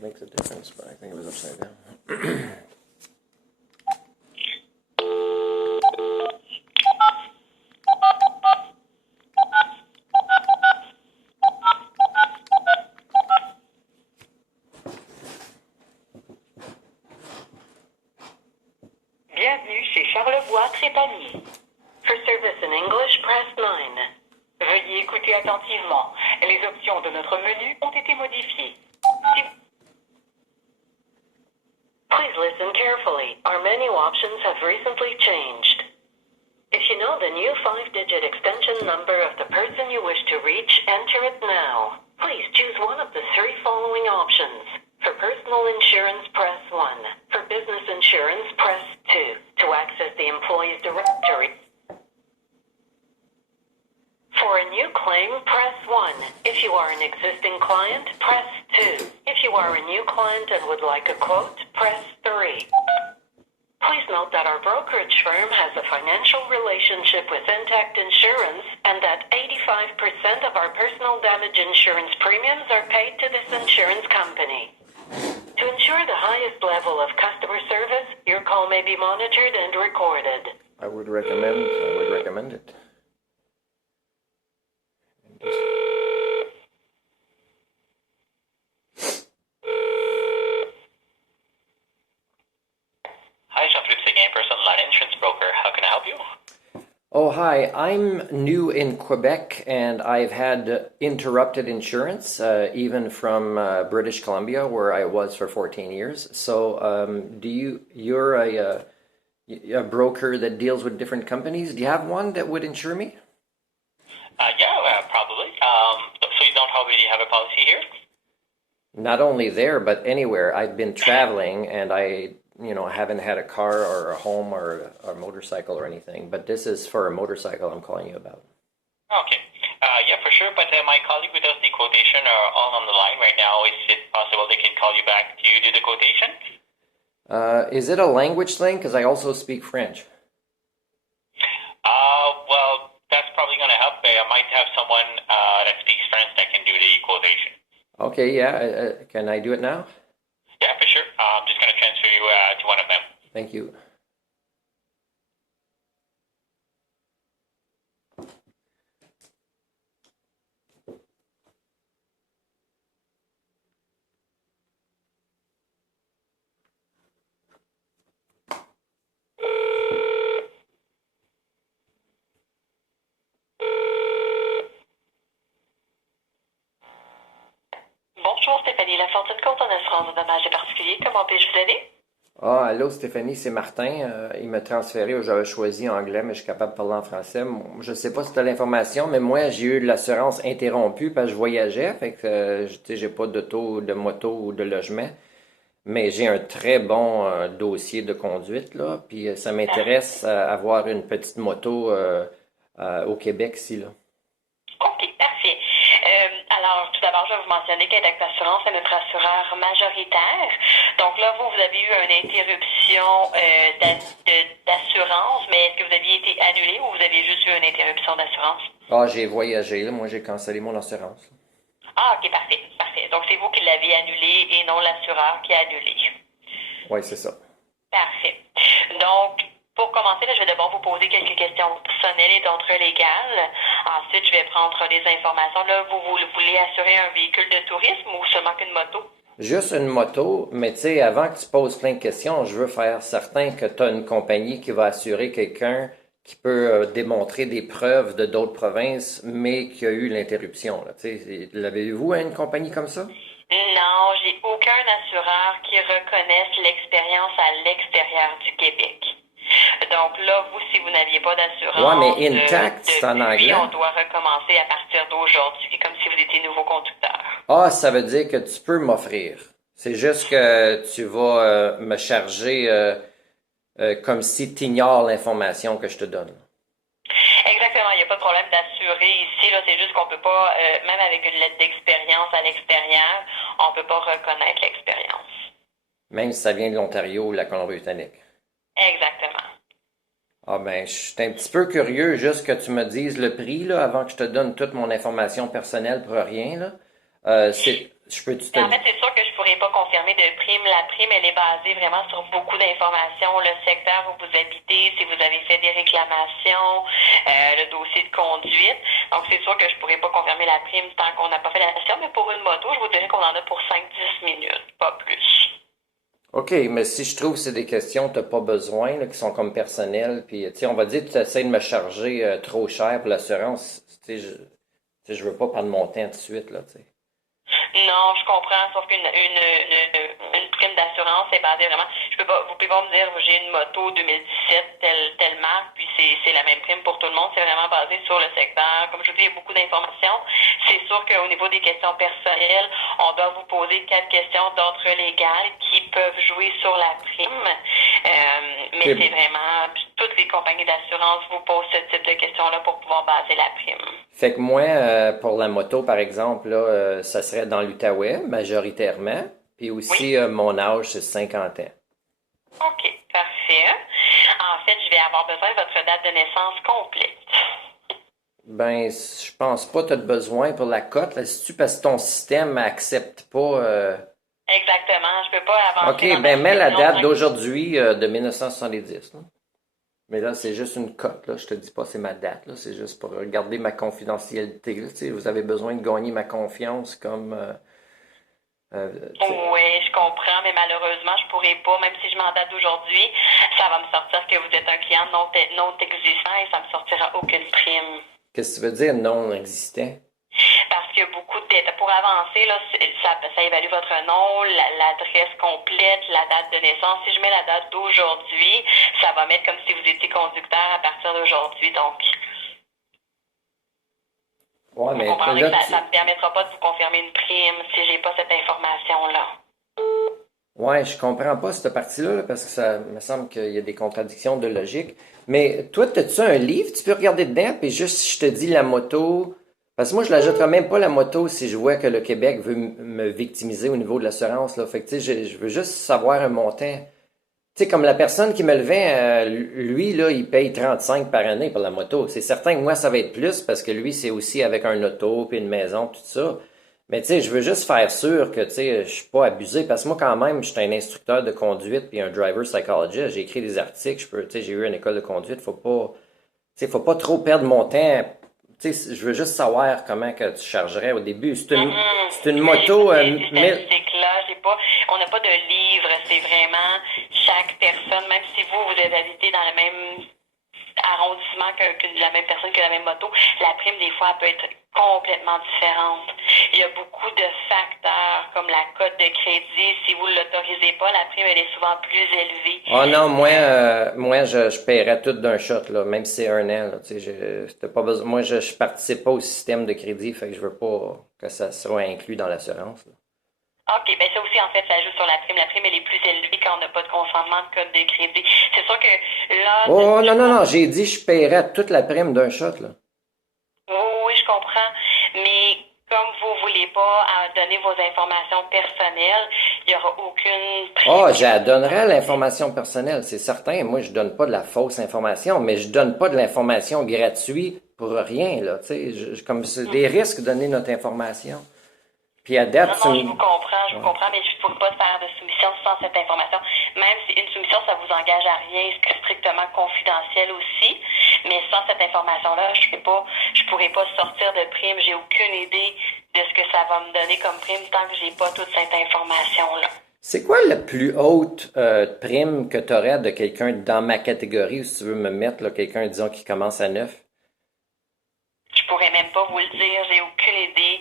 it makes a difference, but I think it was upside down. Bienvenue chez Charlevoix-Trépanier. For service in English, press 9. Veuillez écouter attentivement. Les options de notre menu ont été modifiées. Please listen carefully. Our menu options have recently changed. If you know the new 5-digit extension number of the person you wish to reach, enter it now. Please choose one of the 3 following options. For personal insurance, press 1. For business insurance, press 2. To access the employee's directory. For a new claim, press 1. If you are an existing client, press 2. If you are a new client and would like a quote, press 3. Please note that our brokerage firm has a financial relationship with Intact Insurance and that 85% of our personal damage insurance premiums are paid to this insurance company. To ensure the highest level of customer service, your call may be monitored and recorded. I would recommend it. Hi, Jean-Philippe Séguin, personal line insurance broker. How can I help you? Oh, hi. I'm new in Quebec, and I've had interrupted insurance, even from British Columbia, where I was for 14 years. So, you're a broker that deals with different companies. Do you have one that would insure me? Probably. So you don't already have a policy here? Not only there, but anywhere. I've been traveling, and I haven't had a car or a home or a motorcycle or anything. But this is for a motorcycle I'm calling you about. Okay. For sure. But my colleague who does the quotation are all on the line right now. Is it possible they can call you back to do the quotation? Is it a language thing? Because I also speak French. Well, that's probably going to help. I might have someone that speaks French that can do the quotation. Okay, yeah. Can I do it now? Yeah, for sure. I'm just going to transfer you to one of them. Thank you. Bonjour, Stéphanie Lafortune, compte en assurance de dommages et particuliers. Comment puis-je vous aider? Ah, allô Stéphanie, c'est Martin. Il m'a transféré, j'avais choisi anglais, mais je suis capable de parler en français. Je sais pas si tu as l'information, mais moi, j'ai eu de l'assurance interrompue parce que je voyageais. Fait que, j'ai pas d'auto, de moto ou de logement. Mais j'ai un très bon dossier de conduite, là. Puis ça m'intéresse avoir une petite moto au Québec, ici, là. OK, parfait. Alors, tout d'abord, je vais vous mentionner qu'Intact Assurance est notre assureur majoritaire. Donc là, vous avez eu une interruption d'assurance, mais est-ce que vous aviez été annulé ou vous aviez juste eu une interruption d'assurance? Ah, j'ai voyagé, là. Moi, j'ai cancellé mon assurance, là. Ah, OK, parfait, parfait. Donc, c'est vous qui l'avez annulé et non l'assureur qui a annulé. Oui, c'est ça. Parfait. Donc, pour commencer, là, je vais d'abord vous poser quelques questions personnelles et d'ordre légal. Ensuite, je vais prendre les informations. Là, vous voulez assurer un véhicule de tourisme ou seulement qu'une moto? Juste une moto, mais tu sais, avant que tu poses plein de questions, je veux faire certain que tu as une compagnie qui va assurer quelqu'un qui peut démontrer des preuves de d'autres provinces, mais qui a eu l'interruption. L'avez-vous une compagnie comme ça? Non, j'ai aucun assureur qui reconnaisse l'expérience à l'extérieur du Québec. Donc là, vous, si vous n'aviez pas d'assurance, ouais, mais Intact, c'est en anglais. On doit recommencer à partir d'aujourd'hui, comme si vous étiez nouveau conducteur. Ah, ça veut dire que tu peux m'offrir. C'est juste que tu vas me charger comme si tu ignores l'information que je te donne. Exactement, il n'y a pas de problème d'assurer ici. Là, c'est juste qu'on peut pas, même avec une lettre d'expérience à l'extérieur, on peut pas reconnaître l'expérience. Même si ça vient de l'Ontario ou de la Colombie-Britannique. Exactement. Ah ben, je suis un petit peu curieux juste que tu me dises le prix là, avant que je te donne toute mon information personnelle pour rien. Là. Je peux-tu En fait, c'est sûr que je pourrais pas confirmer de prime. La prime, elle est basée vraiment sur beaucoup d'informations, le secteur où vous habitez, si vous avez fait des réclamations, le dossier de conduite. Donc, c'est sûr que je pourrais pas confirmer la prime tant qu'on n'a pas fait la session, mais pour une moto, je vous dirais qu'on en a pour 5-10 minutes, pas plus. OK, mais si je trouve que c'est des questions que tu n'as pas besoin, là, qui sont comme personnelles, puis tu sais, on va dire que tu essaies de me charger trop cher pour l'assurance, je veux pas prendre mon temps tout de suite, là, tu sais. Non, je comprends, sauf une prime d'assurance est basée vraiment. Je peux pas, vous pouvez pas me dire j'ai une moto 2017, telle marque, puis c'est la même prime pour tout le monde. C'est vraiment basé sur le secteur. Comme je vous dis, il y a beaucoup d'informations. C'est sûr qu'au niveau des questions personnelles, on doit vous poser 4 questions d'ordre légal qui peuvent jouer sur la prime. Mais Ok. c'est vraiment toutes les compagnies d'assurance vous posent ce type de questions-là pour pouvoir baser la prime. Fait que moi, pour la moto, par exemple, là, ça serait dans l'Outaouais, majoritairement, puis aussi Oui. mon âge, c'est 50 ans. OK, parfait. En fait, je vais avoir besoin de votre date de naissance complète. Ben, je pense pas que tu as besoin pour la cote, là, si tu parce que ton système accepte pas. Exactement. Je peux pas avancer OK, dans ma ben mets la discussion. date d'aujourd'hui de 1970, là. Mais là, c'est juste une cote, là. Je te dis pas c'est ma date, là. C'est juste pour garder ma confidentialité, là. Tu sais, vous avez besoin de gagner ma confiance comme, tu sais. Oui, je comprends, mais malheureusement, je pourrais pas, même si je m'en date d'aujourd'hui, ça va me sortir que vous êtes un client non existant et ça me sortira aucune prime. Qu'est-ce que tu veux dire non existant? Parce qu'il y a beaucoup de détails. Pour avancer, là, ça évalue votre nom, l'adresse complète, la date de naissance. Si je mets la date d'aujourd'hui, ça va mettre comme si vous étiez conducteur à partir d'aujourd'hui. Donc, Ouais, vous mais comprendrez là, que ça ne me permettra pas de vous confirmer une prime si j'ai pas cette information-là. ouais, je comprends pas cette partie-là, là, parce que ça me semble qu'il y a des contradictions de logique. Mais toi, as-tu un livre? Tu peux regarder dedans, puis juste si je te dis la moto. Parce que moi, je l'achèterais même pas la moto si je vois que le Québec veut me victimiser au niveau de l'assurance, là. Fait que, tu sais, je veux juste savoir un montant. Tu sais, comme la personne qui me le vend, lui, là, il paye 35 par année pour la moto. C'est certain que moi, ça va être plus parce que lui, c'est aussi avec un auto, puis une maison, tout ça. Mais tu sais, je veux juste faire sûr que, tu sais, je suis pas abusé. Parce que moi, quand même, je suis un instructeur de conduite puis un driver psychologist. J'ai écrit des articles, tu sais, j'ai eu une école de conduite. Tu sais, faut pas trop perdre mon temps. Tu sais, je veux juste savoir comment que tu chargerais au début. C'est une Mais j'ai pas moto, ces 1000. statistiques-là, on n'a pas de livre, c'est vraiment chaque personne, même si vous êtes habité dans le même arrondissement que la même personne que la même moto, la prime, des fois, elle peut être complètement différente. Il y a beaucoup de facteurs, comme la cote de crédit. Si vous ne l'autorisez pas, la prime, elle est souvent plus élevée. Oh non, moi je paierais tout d'un shot, là, même si c'est un an. Là, tu sais, t'as pas besoin, moi, je participe pas au système de crédit, fait que je veux pas que ça soit inclus dans l'assurance, là. OK, ben ça aussi, en fait, ça joue sur la prime. La prime, elle est plus élevée quand on n'a pas de consentement de code de crédit. C'est sûr que là, Oh non, non, non, j'ai dit je paierais toute la prime d'un shot, là. oui, oui, je comprends. Mais comme vous voulez pas donner vos informations personnelles, il n'y aura aucune Ah, prime. j'adonnerais l'information personnelle, c'est certain. Moi, je donne pas de la fausse information, mais je donne pas de l'information gratuite pour rien, là. Tu sais, comme c'est des risques de donner notre information. Puis à Non, date, non, je vous Ouais. comprends, mais je ne peux pas faire de soumission sans cette information. Même si une soumission, ça vous engage à rien, c'est strictement confidentiel aussi. Mais sans cette information-là, je pourrais pas sortir de prime. J'ai aucune idée de ce que ça va me donner comme prime tant que j'ai pas toute cette information-là. C'est quoi la plus haute prime que tu aurais de quelqu'un dans ma catégorie, ou si tu veux me mettre, là, quelqu'un, disons, qui commence à 9? Je pourrais même pas vous le dire, j'ai aucune idée.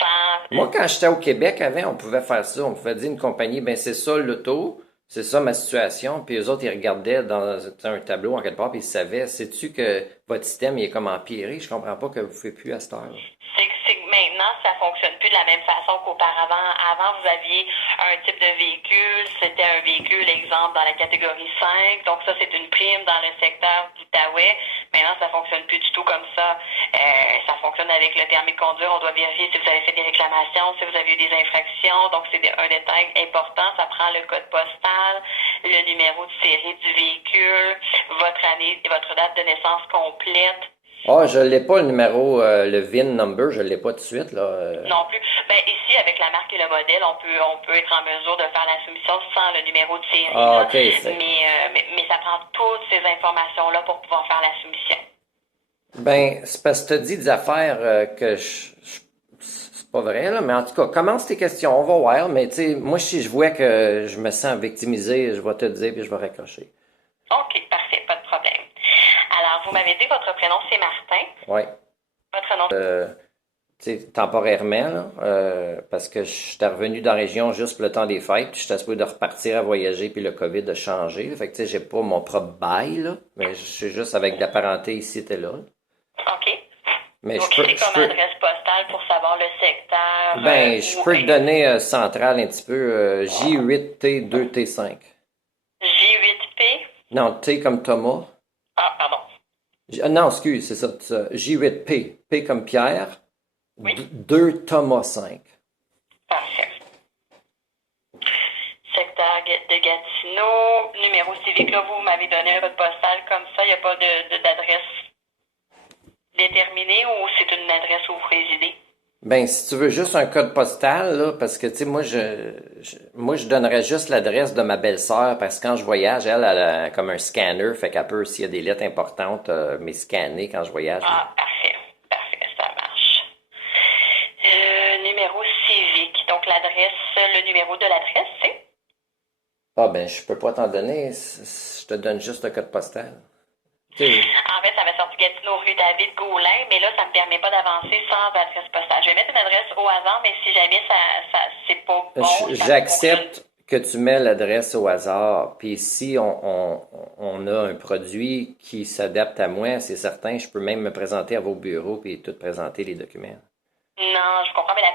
Sans. Moi, quand j'étais au Québec avant, on pouvait faire ça. On pouvait dire une compagnie, ben c'est ça l'auto, c'est ça ma situation. Puis eux autres, ils regardaient dans un tableau en quelque part, puis ils savaient, sais-tu que votre système il est comme empiré? Je comprends pas que vous ne faites plus à cette heure. C'est que maintenant, ça fonctionne plus de la même façon qu'auparavant. Avant, vous aviez un type de véhicule, c'était un véhicule, exemple, dans la catégorie 5. Donc ça, c'est une prime dans le secteur d'Outaouais. Maintenant, ça fonctionne plus du tout comme ça. Ça fonctionne avec le permis de conduire. On doit vérifier si vous avez fait des réclamations, si vous avez eu des infractions. Donc, c'est un détail important. Ça prend le code postal, le numéro de série du véhicule, votre année et votre date de naissance complète. Ah, je l'ai pas le numéro, le VIN number, je l'ai pas tout de suite, là. Non plus. Ben, ici, avec la marque et le modèle, on peut être en mesure de faire la soumission sans le numéro de série. Ah, Là. OK. Mais ça prend toutes ces informations-là pour pouvoir faire la soumission. Ben, c'est parce que tu as dit des affaires que c'est pas vrai, là, mais en tout cas, commence tes questions, on va voir, mais tu sais, moi, si je vois que je me sens victimisé, je vais te le dire puis je vais raccrocher. OK, parfait, pas de problème. Alors, vous m'avez dit que votre prénom, c'est Martin. Oui. Votre nom, Tu sais, temporairement, là, parce que je suis revenu dans la région juste pour le temps des fêtes, puis j'étais supposé de repartir à voyager, puis le COVID a changé. Fait que, tu sais, j'ai pas mon propre bail, là, mais je suis juste avec de la parenté ici et là. OK. Mais Donc, je peux, c'est comme adresse postale pour savoir le secteur. ben, je où peux te est donner central un petit peu, J8T2T5. J8P. Non, T comme Thomas. Ah, pardon. Non, excuse, c'est ça. J8P. P comme Pierre. Oui. 2 Thomas 5. Parfait. Secteur de Gatineau. Numéro civique, là, vous m'avez donné un code postal comme ça. Il n'y a pas d'adresse déterminée ou c'est une adresse où vous résidez? Ben, si tu veux juste un code postal, là, parce que, tu sais, moi, je donnerais juste l'adresse de ma belle-sœur, parce que quand je voyage, elle a comme un scanner, fait qu'elle peut, s'il y a des lettres importantes, me scanner quand je voyage. Ah, parfait. Parfait, ça marche. Numéro civique. Donc, l'adresse, le numéro de l'adresse, c'est? Ah, ben, je peux pas t'en donner, je te donne juste le code postal. Tu sais, En fait, ça va sortir Gatineau, rue David-Gaulin, mais là, ça me permet pas d'avancer sans adresse postale. Je vais mettre une adresse au hasard, mais si jamais c'est pas bon, ça fonctionne. J'accepte que tu mets l'adresse au hasard, puis si on a un produit qui s'adapte à moi, c'est certain, je peux même me présenter à vos bureaux puis tout présenter les documents. Non, je comprends, mais la